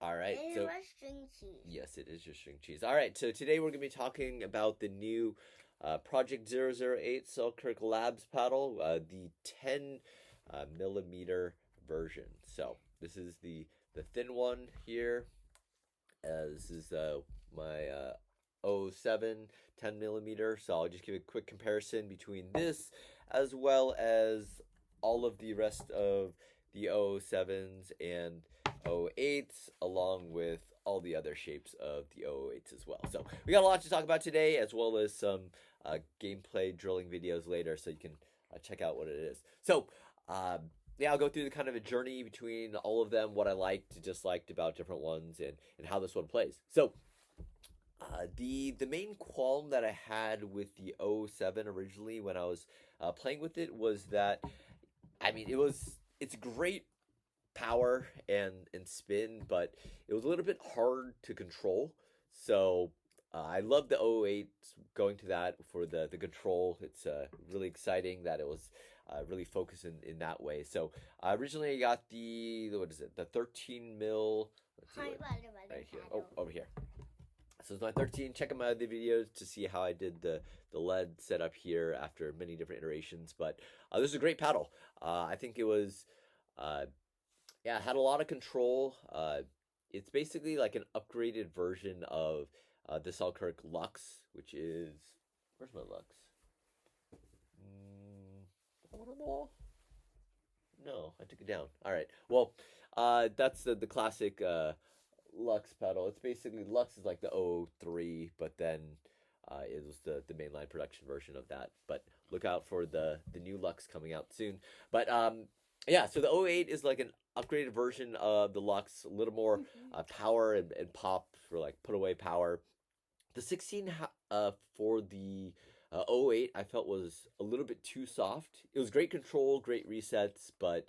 All right. It So was string cheese. yes, it is just string cheese. All right. So today we're going to be talking about the new Project 008 Selkirk Labs paddle, the 10 millimeter version. So this is the thin one here. This is my 07 10 millimeter. So I'll just give a quick comparison between this as well as all of the rest of the 007s and 008s, along with all the other shapes of the 008s as well. So we got a lot to talk about today, as well as some gameplay drilling videos later, so you can check out what it is. So yeah, I'll go through the kind of a journey between all of them, what I liked, disliked about different ones, and how this one plays. So the main qualm that I had with the 007 originally when I was playing with it was that, I mean, it's great power and spin, but it was a little bit hard to control. So I love the 008 going to that for the control. It's really exciting that it was really focused in that way. So originally I got the, what is it, the 13 mil. Let's see right here. Oh, over here. So it's my 13. Check out my other videos to see how I did the lead setup here after many different iterations. But this is a great paddle. I think it was, yeah, it had a lot of control. It's basically like an upgraded version of the Selkirk Lux, which is, where's my Lux? One on the wall? No, I took it down. All right. Well, that's the classic Lux pedal. It's basically Lux is like the 003, but then it was the mainline production version of that. But look out for the new Lux coming out soon. But yeah, so the 08 is like an upgraded version of the Lux, a little more power and pop for like put away power. The 16 for the 08 I felt was a little bit too soft. It was great control, great resets, but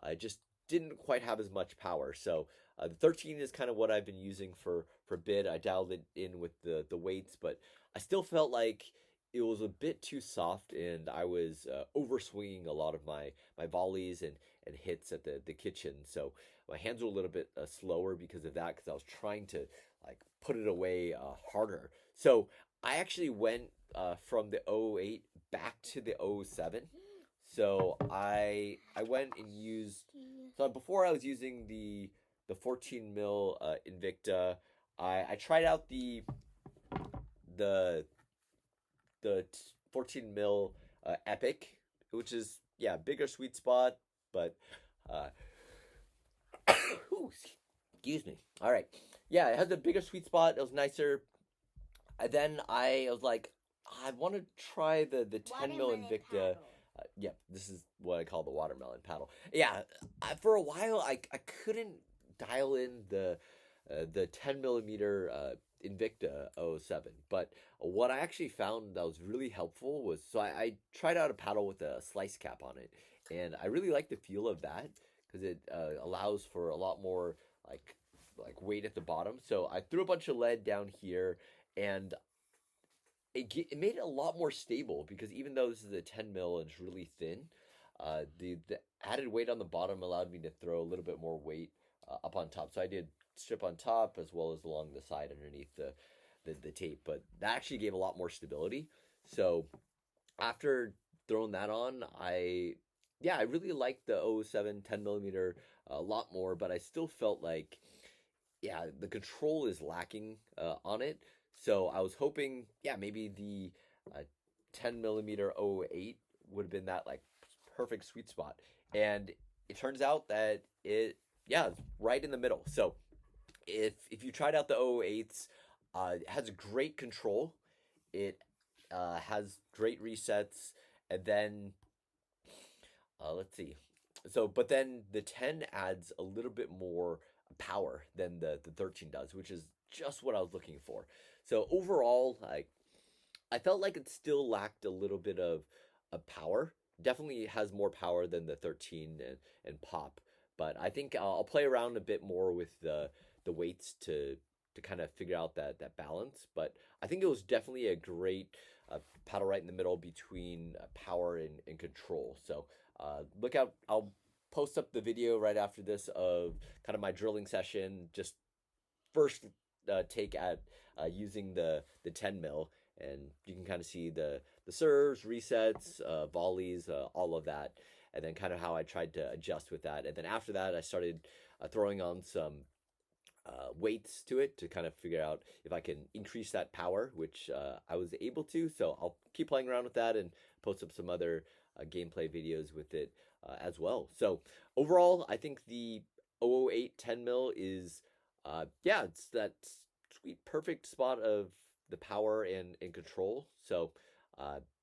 I just didn't quite have as much power. So the 13 is kind of what I've been using for a bit. I dialed it in with the weights, but I still felt like it was a bit too soft, and I was over swinging a lot of my volleys and hits at the kitchen. So my hands were a little bit slower because of that, because I was trying to like put it away harder. So I actually went from the 08 back to the 07. So I went and used, so before I was using the 14 mil Invikta. I tried out the the 14 mil Epic, which is, yeah, bigger sweet spot, but uh excuse me. All right. Yeah, it has a bigger sweet spot. It was nicer. And then I was like, I want to try the 10 mil Invicta. Yeah, this is what I call the watermelon paddle. Yeah, for a while I couldn't dial in the 10 millimeter Invicta 007, but what I actually found that was really helpful was, so I tried out a paddle with a slice cap on it, and I really like the feel of that because it allows for a lot more like weight at the bottom. So I threw a bunch of lead down here, and it made it a lot more stable, because even though this is a 10 mil and it's really thin, the added weight on the bottom allowed me to throw a little bit more weight up on top. So I did strip on top as well as along the side underneath the tape, but that actually gave a lot more stability. So after throwing that on, I really liked the 07 10 millimeter a lot more, but I still felt like, yeah, the control is lacking on it. So I was hoping, yeah, maybe the 10 millimeter 008 would have been that like perfect sweet spot. And it turns out that yeah, it's right in the middle. So if you tried out the 008s, it has great control. It has great resets, and then let's see. So, but then the 10 adds a little bit more power than the 13 does, which is just what I was looking for. So overall, I felt like it still lacked a little bit of power. Definitely has more power than the 13 and pop, but I think I'll play around a bit more with the weights to kind of figure out that balance. But I think it was definitely a great paddle right in the middle between power and control. So look out. I'll post up the video right after this of kind of my drilling session, just first take at using the 10 mil, and you can kind of see the serves, resets, volleys, all of that, and then kind of how I tried to adjust with that. And then after that, I started throwing on some weights to it to kind of figure out if I can increase that power, which I was able to. So I'll keep playing around with that and post up some other gameplay videos with it as well. So overall, I think the 008 10 mil is, yeah, it's that sweet perfect spot of the power and control. So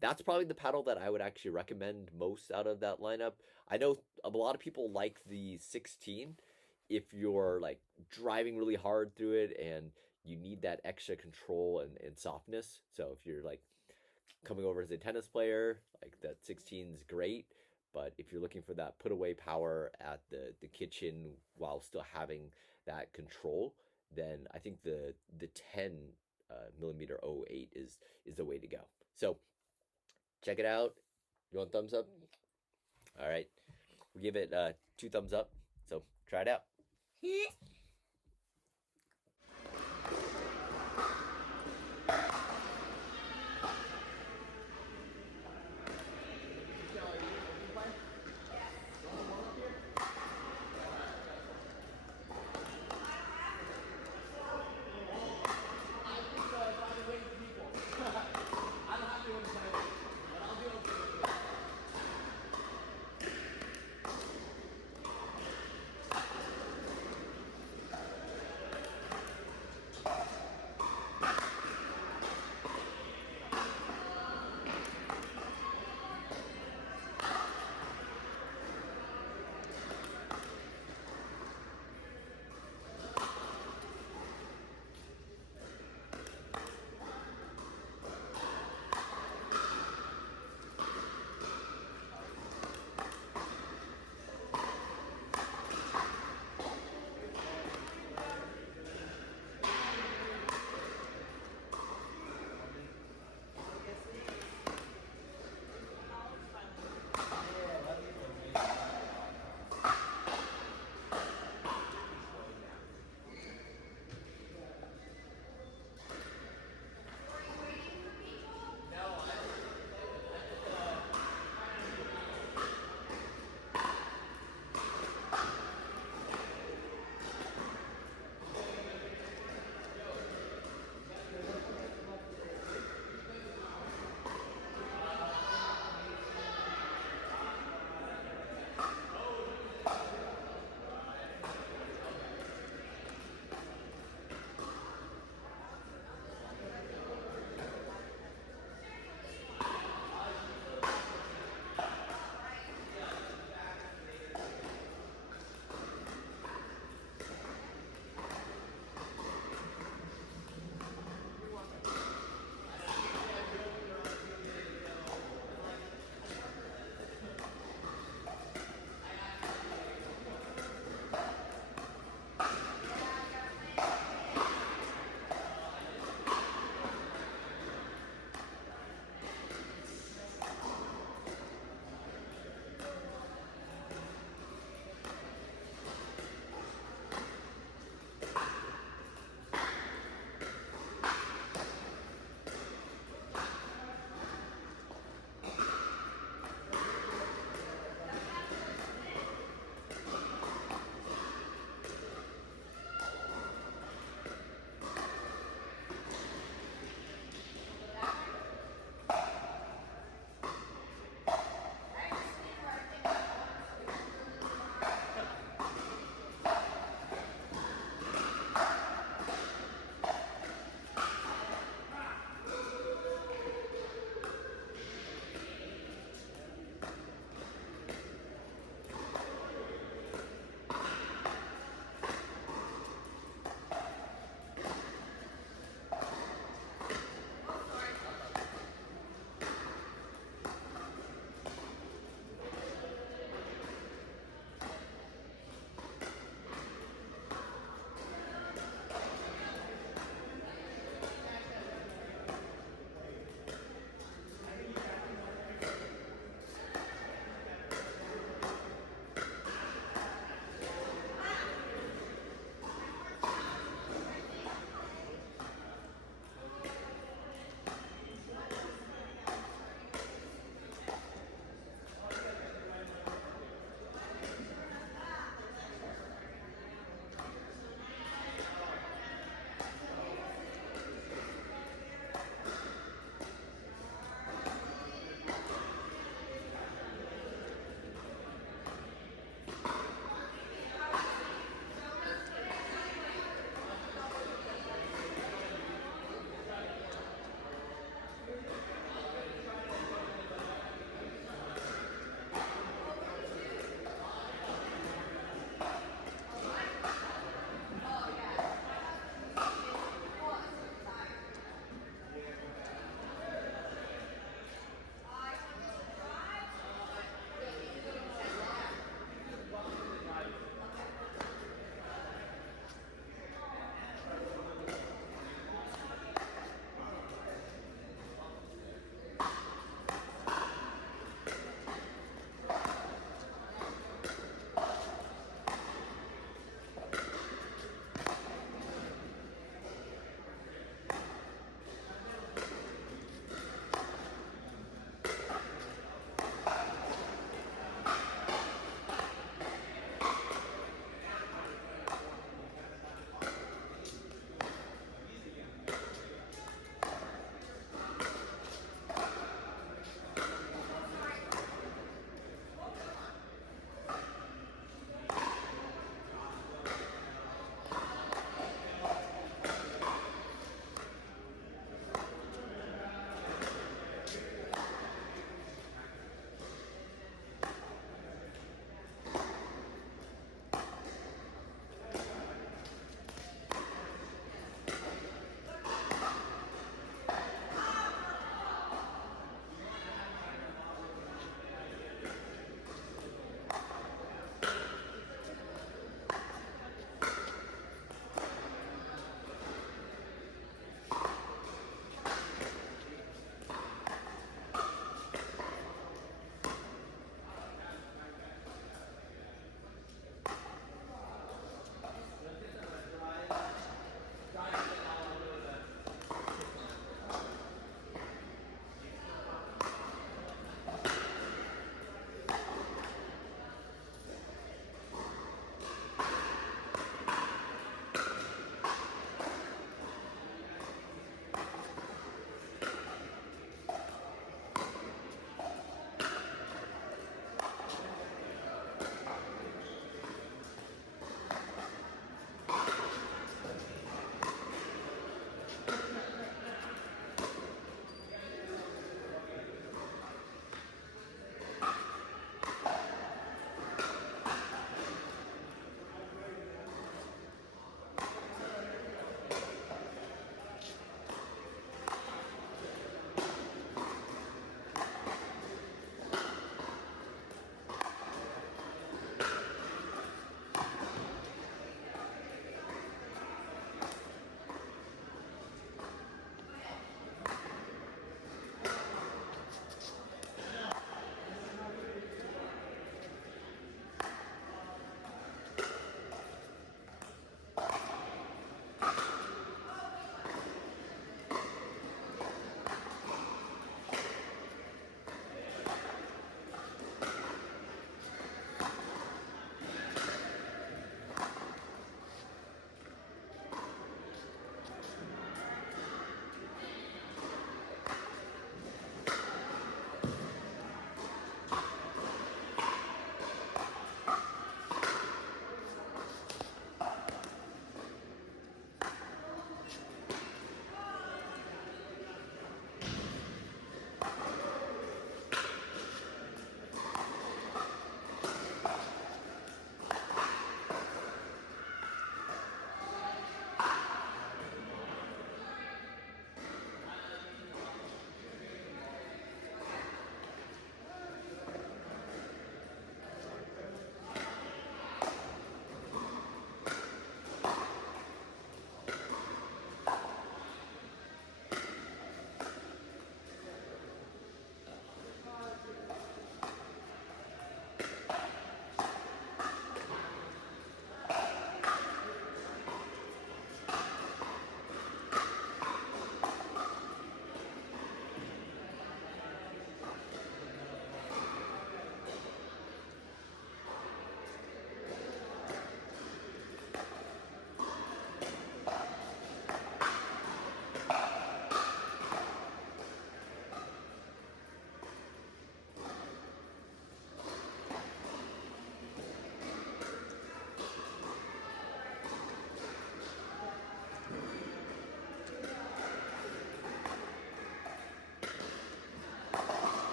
that's probably the paddle that I would actually recommend most out of that lineup. I know a lot of people like the 16 if you're like driving really hard through it and you need that extra control and softness. So if you're like coming over as a tennis player, like that 16 is great. But if you're looking for that put away power at the kitchen while still having that control, then I think the 10 millimeter 08 is the way to go. So check it out. You want thumbs up? All right, we give it 2 thumbs up. So try it out.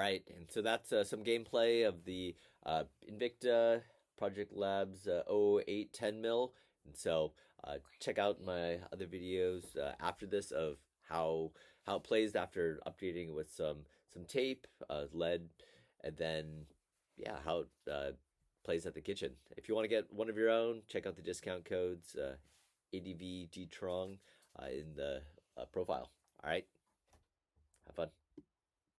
right, and so that's some gameplay of the Invikta Project Labs 08 10 mil. And so check out my other videos after this of how it plays after updating with some tape, lead, and then yeah, how it plays at the kitchen. If you want to get one of your own, check out the discount codes ADVGTRONG in the profile. All right, have fun.